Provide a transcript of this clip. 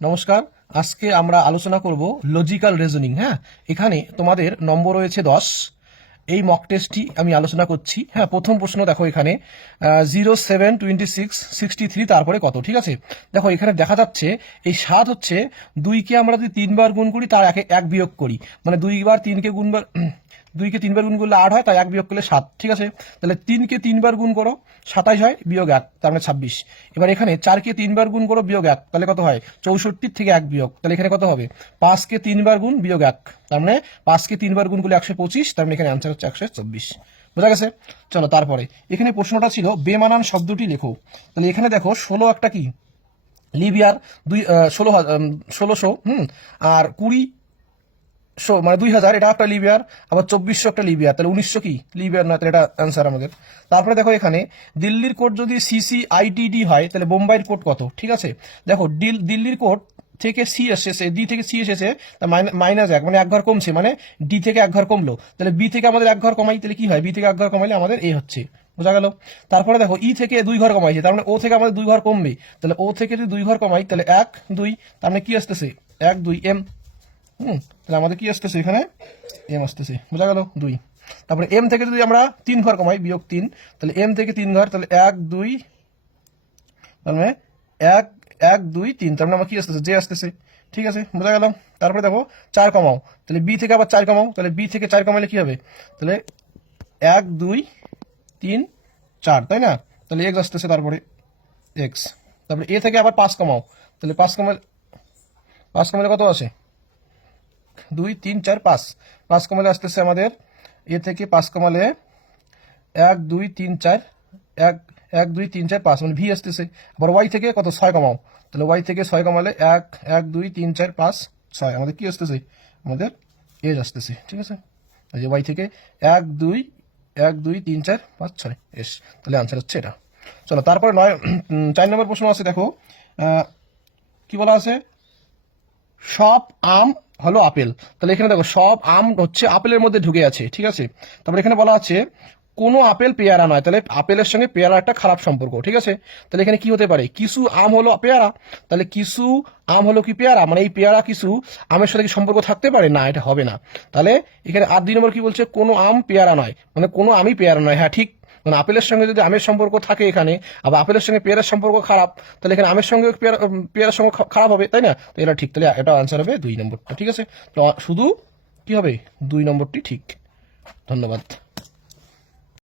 নমস্কার। আজকে আমরা আলোচনা করব লজিক্যাল রিজনিং। হ্যাঁ, এখানে তোমাদের নম্বর রয়েছে 10। এই মক টেস্টটি আমি আলোচনা করছি। হ্যাঁ, প্রথম প্রশ্ন দেখো এখানে 072663 তারপরে কত। ঠিক আছে, দেখো এখানে দেখা যাচ্ছে এই 7 হচ্ছে 2কে আমরা যদি 3 বার গুণ করি তার এক বিয়োগ করি, মানে 2বার 3কে গুণবার 2কে 3বার গুণ করলে 8 হয়, তাই 1 বিয়োগ করলে 7। ঠিক আছে, তাহলে 3কে 3বার গুণ করো 27 হয়, বিয়োগ 1 তার মানে 26। এবার এখানে 4কে 3বার গুণ করো বিয়োগ 1, তাহলে কত হয় 64 থেকে 1 বিয়োগ, তাহলে এখানে কত হবে 5কে 3বার গুণ বিয়োগ 1, তার মানে 5কে 3বার গুণ করলে 125, তার মানে এখানে আনসার হচ্ছে 124। বোঝা গেছে? চলো তারপরে এখানে প্রশ্নটা ছিল বেমানান শব্দটি লেখো। তাহলে এখানে দেখো 16 একটা কি লিবিয়ার 1600 আর 20 মানে 2000 এটা একটা লিবিয়ার, আবার 2400 একটা লিবিয়ার, তাহলে 1900 কি লিবিয়ার না, তাহলে এটা অ্যান্সার আমাদের। তারপরে দেখো এখানে দিল্লির কোড যদি CCIDD হয় তাহলে বোম্বাইয়ের কোড কত। ঠিক আছে, দেখো দিল্লির কোড থেকে সি এসেছে, ডি থেকে সি এসেছে, তা -1 মানে 1 ঘর কমছে, মানে ডি থেকে 1 ঘর কমলো, তাহলে বি থেকে আমাদের 1 ঘর কমাই, তাহলে কি হয় বি থেকে 1 ঘর কমাইলে আমাদের এ হচ্ছে। বোঝা গেল? তারপরে দেখো ই থেকে 2 ঘর কমাইছে, তার মানে ও থেকে আমাদের 2 ঘর কমবে, তাহলে ও থেকে যদি 2 ঘর কমাই তাহলে 1 2, তার মানে কি আসতেছে 1 2 এম। তাহলে আমাদের কি আসতেছে এখানে এম আসতেছে। বোঝা গেল? 2। তারপরে এম থেকে যদি আমরা 3 ঘর কমাই বিয়োগ 3, তাহলে এম থেকে 3 ঘর, তাহলে 1 2, তার মানে 1 1 2 3, তার মানে আমার কি আসতেছে জে আসতেছে। ঠিক আছে, বোঝা গেল? তারপরে দেখো 4 কমাও, তাহলে বি থেকে আবার 4 কমাও, তাহলে বি থেকে 4 কমাইলে কি হবে, তাহলে 1 2 3 4, তাই না? তাহলে এক্স আসতেছে, তারপরে এক্স। তারপরে এ থেকে আবার 5 কমাও, তাহলে 5 কমালে কত আসে 2 3 4 5, 5 কমালে আসতেছে আমাদের এ থেকে 5 কমালে 1 2 3 4, 1 1 2 3 4 5, মানে ভি আসতেছে। আবার ওয়াই থেকে কত 6 কমাও, তাহলে ওয়াই থেকে 6 কমালে 1 1 2 3 4 5 6, আমাদের কি আসতেছে আমাদের এজ আসতেছে। ঠিক আছে, এই যে ওয়াই থেকে 1 2 1 2 3 4 5 6 এস, তাহলে আনসার হচ্ছে এটা। চলো তারপরে 4 নম্বর প্রশ্ন আছে। দেখো কি বলা আছে, সব আম হলো আপেল। তাহলে এখানে দেখো সব আম হচ্ছে আপেলের মধ্যে ঢুকে আছে। ঠিক আছে, তারপরে এখানে বলা আছে কোনো আপেল পেয়ারা নয়, তাহলে আপেলের সঙ্গে পেয়ারা একটা খারাপ সম্পর্ক। ঠিক আছে, তাহলে এখানে কি হতে পারে, কিছু আম হলো পেয়ারা, তাহলে কিছু আম হলো কি পেয়ারা, মানে এই পেয়ারা কিছু আমের সাথে কি সম্পর্ক থাকতে পারে না, এটা হবে না। তাহলে এখানে আর 2 নম্বর কি বলছে, কোনো আম পেয়ারা নয়, মানে কোনো আমই পেয়ারা নয়। হ্যাঁ ঠিক, মানে আপেলের সঙ্গে যদি আমের সম্পর্ক থাকে এখানে, আবার আপেলের সঙ্গে পেয়ারার সম্পর্ক খারাপ, তাহলে এখানে আমের সঙ্গে পেয়ারার সঙ্গে খারাপ হবে, তাই না? তো এটা ঠিক, তাহলে এটা আনসার হবে 2 নম্বরটা। ঠিক আছে, তো শুধু কি হবে 2 নম্বরটি ঠিক। ধন্যবাদ।